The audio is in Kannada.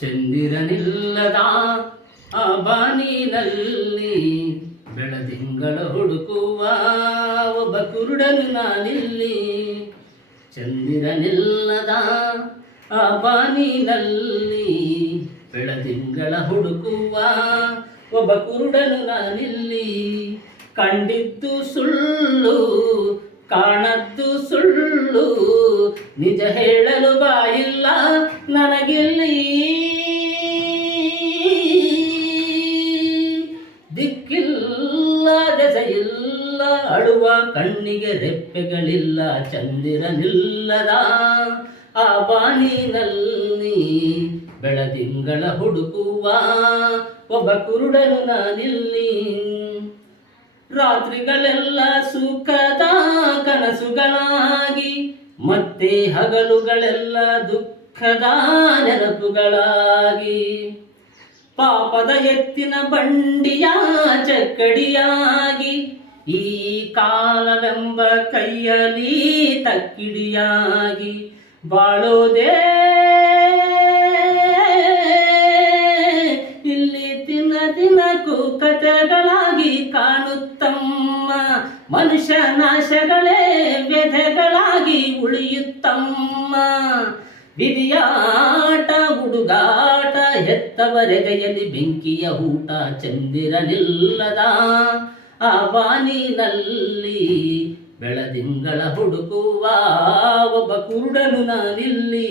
ಚಂದಿರನಿಲ್ಲದ ಆ ಬಾನಿನಲ್ಲಿ ಬೆಳದಿಂಗಳ ಹುಡುಕುವ ಒಬ್ಬ ಕುರುಡನು ನಾನಿಲ್ಲಿ. ಚಂದಿರನಿಲ್ಲದ ಆ ಬಾನಿನಲ್ಲಿ ಬೆಳದಿಂಗಳ ಹುಡುಕುವ ಒಬ್ಬ ಕುರುಡನು ನಾನಿಲ್ಲಿ. ಕಂಡಿದ್ದು ಸುಳ್ಳು ಕಾಣದ್ದು ಸುಳ್ಳು, ನಿಜ ಹೇಳಲು ಬಾಯಿಲ್ಲ ನನಗಿಲ್ಲಿ. ದಿಕ್ಕಿಲ್ಲ ದೆಸೆಯಿಲ್ಲ, ಅಳುವ ಕಣ್ಣಿಗೆ ರೆಪ್ಪೆಗಳಿಲ್ಲ. ಚಂದಿರನಿಲ್ಲದ ಆ ಬಾನಿನಲ್ಲಿ ಬೆಳದಿಂಗಳ ಹುಡುಕುವ ಒಬ್ಬ ಕುರುಡನು ನಾನಿಲ್ಲಿ. ರಾತ್ರಿಗಳೆಲ್ಲ ಸುಖದ ಕನಸುಗಳಾಗಿ, ಮತ್ತೆ ಹಗಲುಗಳೆಲ್ಲ ದುಃಖದ ನೆನಪುಗಳಾಗಿ, ಪಾಪದ ಎತ್ತಿನ ಬಂಡಿಯ ಚಕ್ಕಡಿಯಾಗಿ, ಈ ಕಾಲವೆಂಬ ಕೈಯಲ್ಲಿ ತಕ್ಕಿಡಿಯಾಗಿ ಬಾಳೋದೇ ಇಲ್ಲಿ. ದಿನಕ್ಕೂ ಕಥೆಗಳಾಗಿ ಕಾಣುತ್ತಮ್ಮ, ಮನುಷ್ಯ ನಾಶಗಳೇ ವ್ಯಥೆಗಳಾಗಿ ಉಳಿಯುತ್ತಮ್ಮ. ವಿಧಿಯಾಟ ಹುಡುಗಾಟ, ಹೆತ್ತವರೆಗೆಯಲ್ಲಿ ಬೆಂಕಿಯ ಊಟ. ಚಂದಿರನಿಲ್ಲದ ಆ ಬಾನಿನಲ್ಲಿ ಬೆಳದಿಂಗಳ ಹುಡುಕುವ ಒಬ್ಬ ಕುರುಡನು ನಾನಿಲ್ಲಿ.